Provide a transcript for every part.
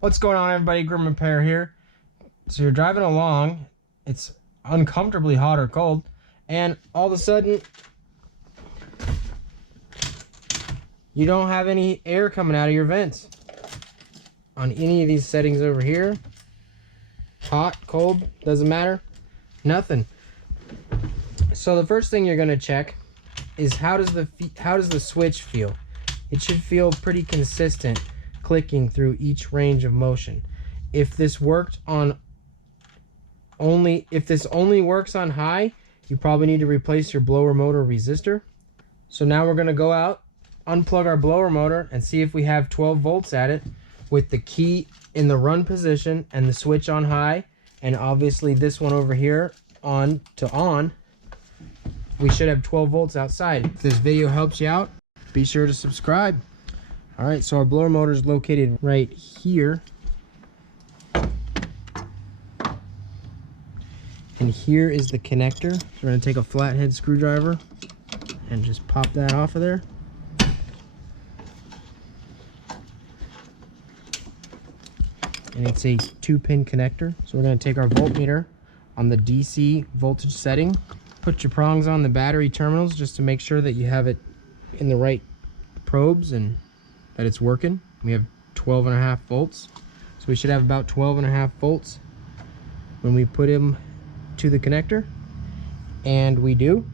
What's going on, everybody? Grim Repair here. So you're driving along, it's uncomfortably hot or cold, and all of a sudden you don't have any air coming out of your vents on any of these settings over here. Hot, cold, doesn't matter, nothing. So the first thing you're going to check is how does the switch feel? It should feel pretty consistent clicking through each range of motion. If this only works on high, you probably need to replace your blower motor resistor. So now we're going to go out, unplug our blower motor, and see if we have 12 volts at it with the key in the run position and the switch on high, and obviously this one over here on to on. We should have 12 volts outside. If this video helps you out, be sure to subscribe. All right, so our blower motor is located right here. And here is the connector. So we're gonna take a flathead screwdriver and just pop that off of there. And it's a 2-pin connector. So we're gonna take our voltmeter on the DC voltage setting. Put your prongs on the battery terminals just to make sure that you have it in the right probes and that it's working. We have 12.5 volts. So we should have about 12.5 volts when we put him to the connector, and we do.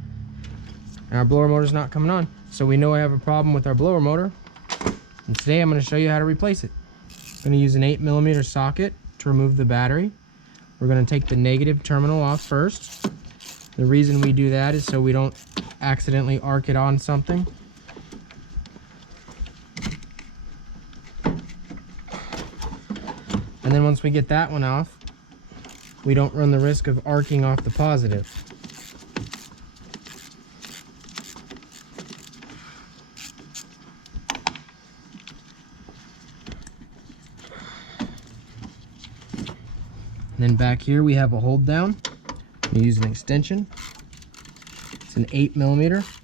And our blower motor is not coming on, so we know I have a problem with our blower motor, and today I'm going to show you how to replace it. I'm going to use an 8mm socket to remove the battery. We're going to take the negative terminal off first. The reason we do that is so we don't accidentally arc it on something. And then once we get that one off, we don't run the risk of arcing off the positive. And then back here we have a hold down. We use an extension. It's an 8mm.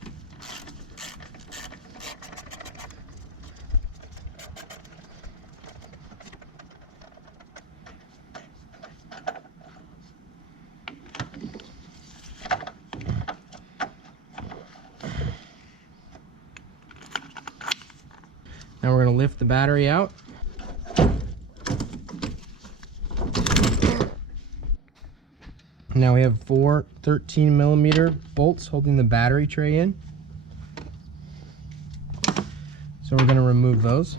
Now we're going to lift the battery out. Now we have 4 13mm bolts holding the battery tray in. So we're going to remove those.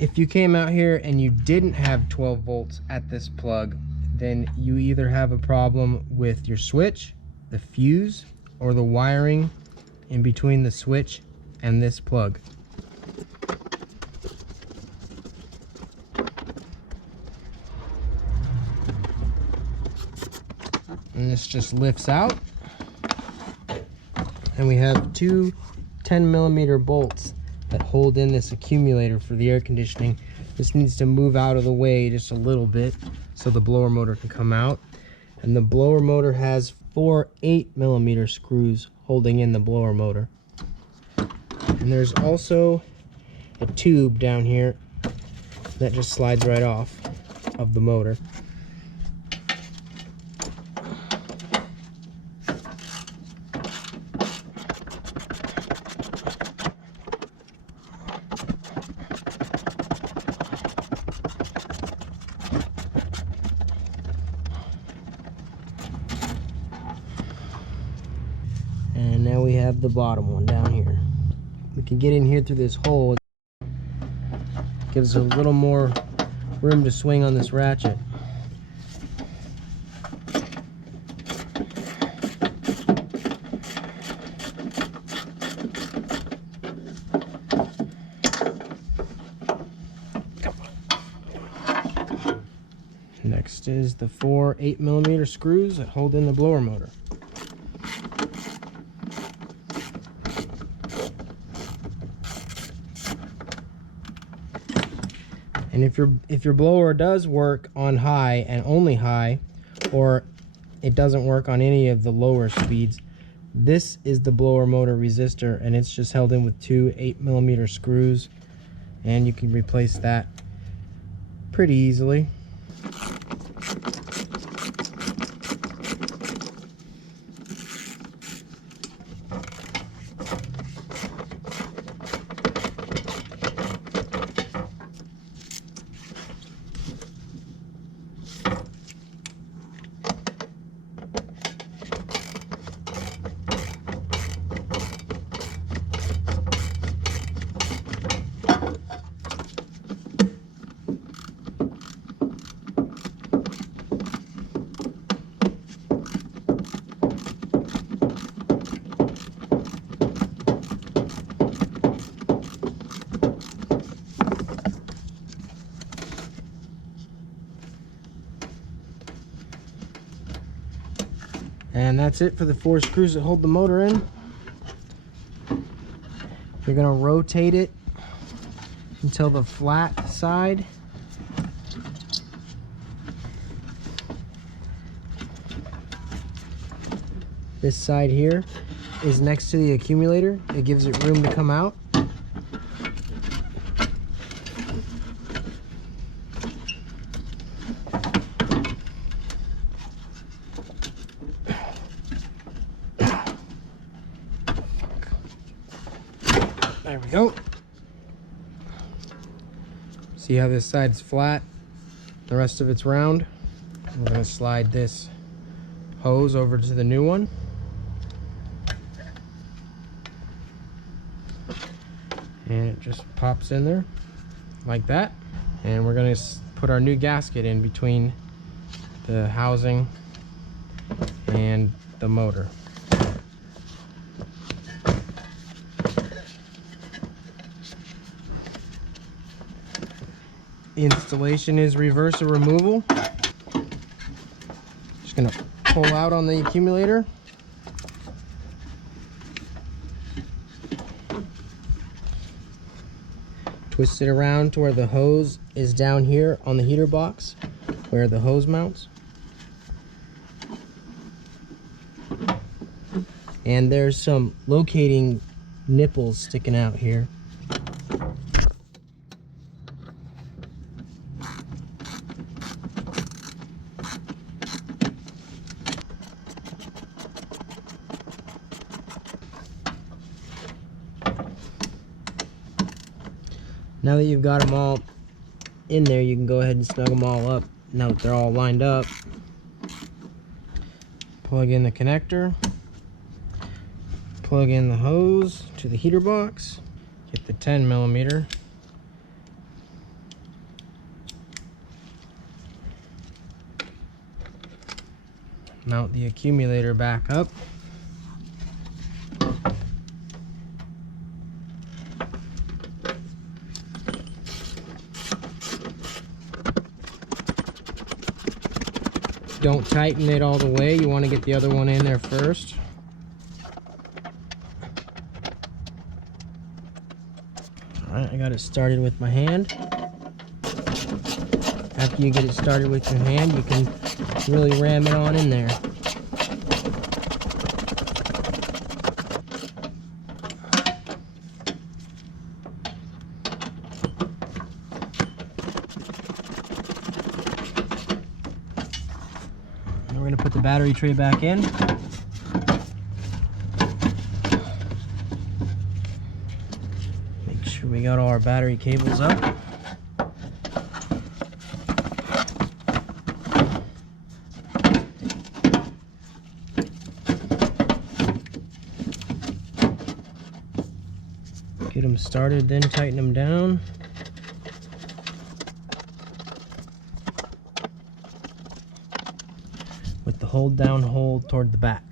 If you came out here and you didn't have 12 volts at this plug, then you either have a problem with your switch, the fuse, or the wiring in between the switch and this plug. And this just lifts out. And we have 2 10mm bolts that hold in this accumulator for the air conditioning. This needs to move out of the way just a little bit so the blower motor can come out. And the blower motor has 4 8mm screws holding in the blower motor. And there's also a tube down here that just slides right off of the motor. And now we have the bottom one down here. We can get in here through this hole. It gives a little more room to swing on this ratchet. Next is the 4 8mm screws that hold in the blower motor. And if your blower does work on high and only high, or it doesn't work on any of the lower speeds. This is the blower motor resistor, and it's just held in with two 8mm screws, and you can replace that pretty easily. And that's it for the 4 screws that hold the motor in. You're going to rotate it until the flat side this side here is next to the accumulator. It gives it room to come out. There we go. See how this side's flat, the rest of it's round? We're going to slide this hose over to the new one. And it just pops in there like that. And we're going to put our new gasket in between the housing and the motor. Installation is reverse or removal. Just gonna pull out on the accumulator. Twist it around to where the hose is down here on the heater box, where the hose mounts. And there's some locating nipples sticking out here. Now that you've got them all in there, you can go ahead and snug them all up. Now that they're all lined up, plug in the connector, plug in the hose to the heater box, get the 10mm, mount the accumulator back up. Don't tighten it all the way. You want to get the other one in there first. Alright, I got it started with my hand. After you get it started with your hand, you can really ram it on in there. We're going to put the battery tray back in. Make sure we got all our battery cables up. Get them started, then tighten them down. With the hold down hole toward the back.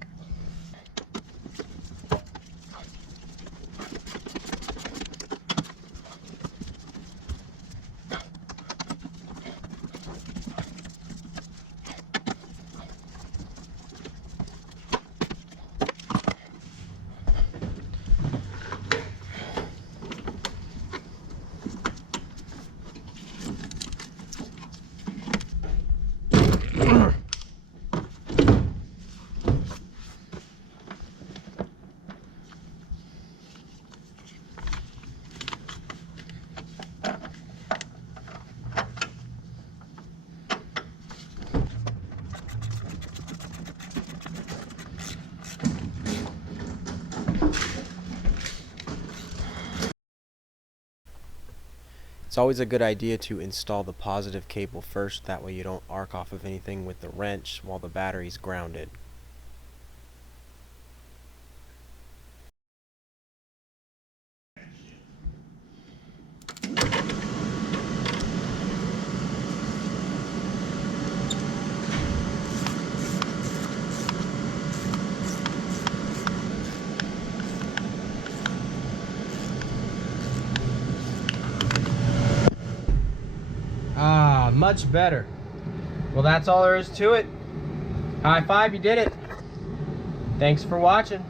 It's always a good idea to install the positive cable first, that way you don't arc off of anything with the wrench while the battery's grounded. Ah, much better. Well, that's all there is to it. High five, you did it. Thanks for watching.